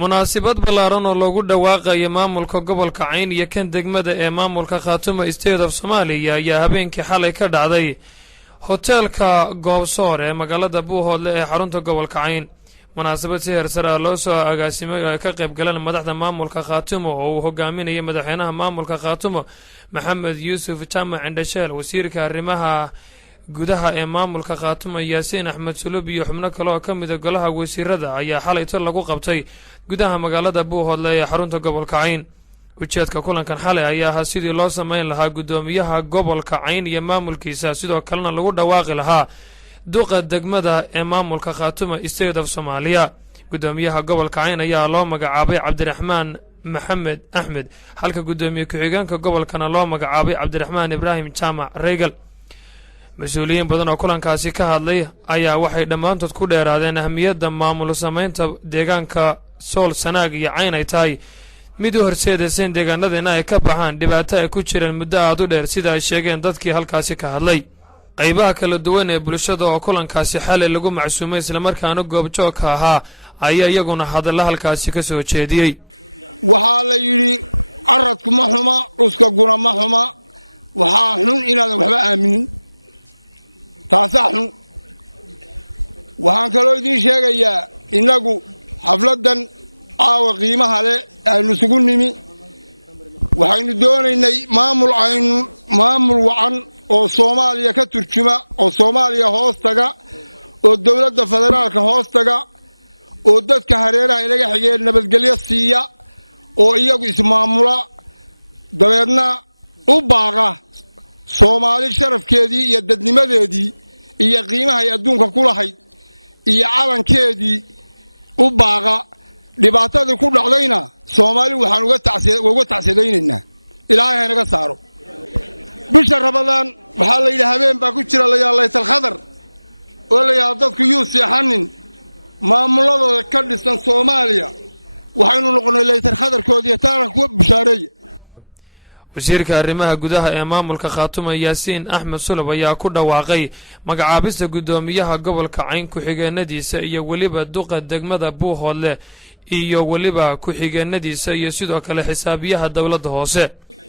munaasabad ballaaran oo loogu dhawaaqay maamulka gobolka Cayn iyo kan degmada ee Maamulka Khaatumo State of Somalia ayaa habeenkii xalay ka dhacday hotelka Goobsoor ee magaalada Buuhoodle ee xarunta gobolka Cayn. munaasabad si heersar ah loo soo agaasimay oo ka qayb galeen madaxda Maamulka Khaatumo oo uu hogaaminayay madaxweynaha Maamulka Khaatumo Maxamed Yuusuf Jaamac Indhasheel, wasiirka arrimaha gudaha ee Maamulka Khaatumo Yaasiin Axmed Sulub iyo xubno kale oo ka mid ah golaha wasiirada ayaa xalayto lagu qabtay gudaha magaalada Buuhoodle ee xarunta gobolka Cayn. ujeedka kulankan xalay ayaa ahaa sidii loo sameyn lahaa gudoomiyaha gobolka Cayn iyo maamulkiisa, sidoo kalena lagu dhawaaqi lahaa duqa degmada ee Maamulka Khaatumo State of Somalia. gudoomiyaha gobolka Cayn ayaa loo magacaabay Cabdiraxmaan Maxamed Axmed, halka gudoomiye ku-xigeenka gobolkana loo magacaabay Cabdiraxmaan Ibraahim Jaamac Reegal. mas-uuliyiin badan oo kulankaasi ka hadlay ayaa waxay dhammaantood ku dheeraadeen ahmiyadda maamul samaynta deegaanka Sool, Sanaag iyo Cayn ay tahay mid u horseedaysa in deegaanadeena ay ka baxaan dhibaato ay ku jireen muddo aad u dheer, sida ay sheegeen dadkii halkaasi ka hadlay. qaybaha kala duwan ee bulshada oo kulankaasi xalay lagu macsuumay islamarkaana goobjoog ka ahaa ayaa iyaguna hadalla halkaasi ka soo jeediyey. waxaa la yidhi caradku ma xuma, dhuska guna ma xuma, waxaa xun inaadan waxba aaminin, taasaa xun. waxaan kaloo idiin sheegayaa innagu xafladdan caawa qiimaha leh aynu isugu nimi waxaynu doonaynay maamul wacan oo Soomaaliya ka turjuma, oo Soomaaliya hoos taga, oo dawladda federaalka hoos taga, oo dadka hareeraha inaga xigeen nabadgelyo siiya, oo iyagu ismaamula, dabeedna u baaqa Soomaali sharafkeedii iyo dadnimadeedii iyo qiimaha ay adduunka ku lahayd iyo calankeedii u baaqa. dhibaatadii ku dhacdayna Soomaali waxaan uga tacsiidaynaynaa ilaahay naga saaro. bisha Ramadaan waxaa la yidhi habeen baa ku jira layaalaytal khadar oo la yidhaahdo dadku yuu seexanin. maamuladooda ka dhisan Soomaaliya waxaynu noqonay laytal khadarkoodii taariikh kuwa bishaareeya. wasiirka arrimaha gudaha ee Maamulka Khaatumo Yaasiin Axmed Sulub ayaa ku dhawaaqay magacaabista gudoomiyaha gobolka Cayn, ku-xigeenadiisa iyo weliba duqa degmada Buuhoodle iyo weliba ku-xigeenadiisa iyo sidoo kale xisaabiyaha dawladda hoose.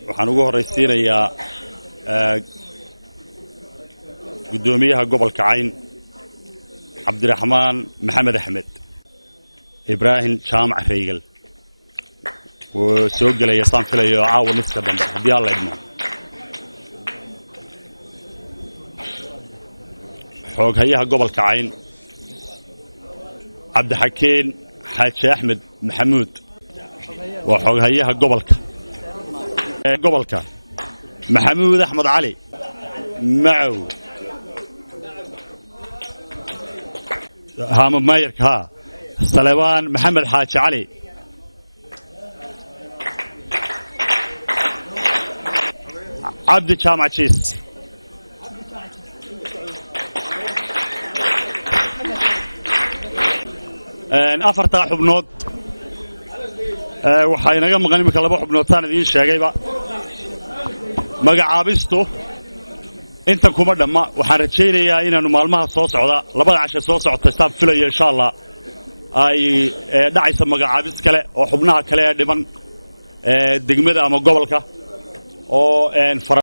waxaan ugu horraysiinayaa gudoomiyaha gobolka Cayn Cabdiraxmaan Maxamed Axmed Ibraahim Jaamac Reegal oo soo galaya saan filayo caawa niska dambe haddii alla idmo. xooghayaha gobolka Cayn Cabdixakeen Xaaji Axmed Maxamuud waa xooghayaha gobolka Maxamuud Axmed Cali Macow haama maayirka Salebaan Maxamed Xaaji Cali عبد جامع تشيس afarta xubnood waxay naga maqan imika laba xubnood taan idin sheegayba. magacaabistu inta kuma dhamma, waxaan rajaynayaa inaanu maalmaha soo socda labada casho soo socota istaan filayo insha Allah ay dhacayso magacaabis kale oo xubnaha kale ee dhiman degmada ama gobolka oo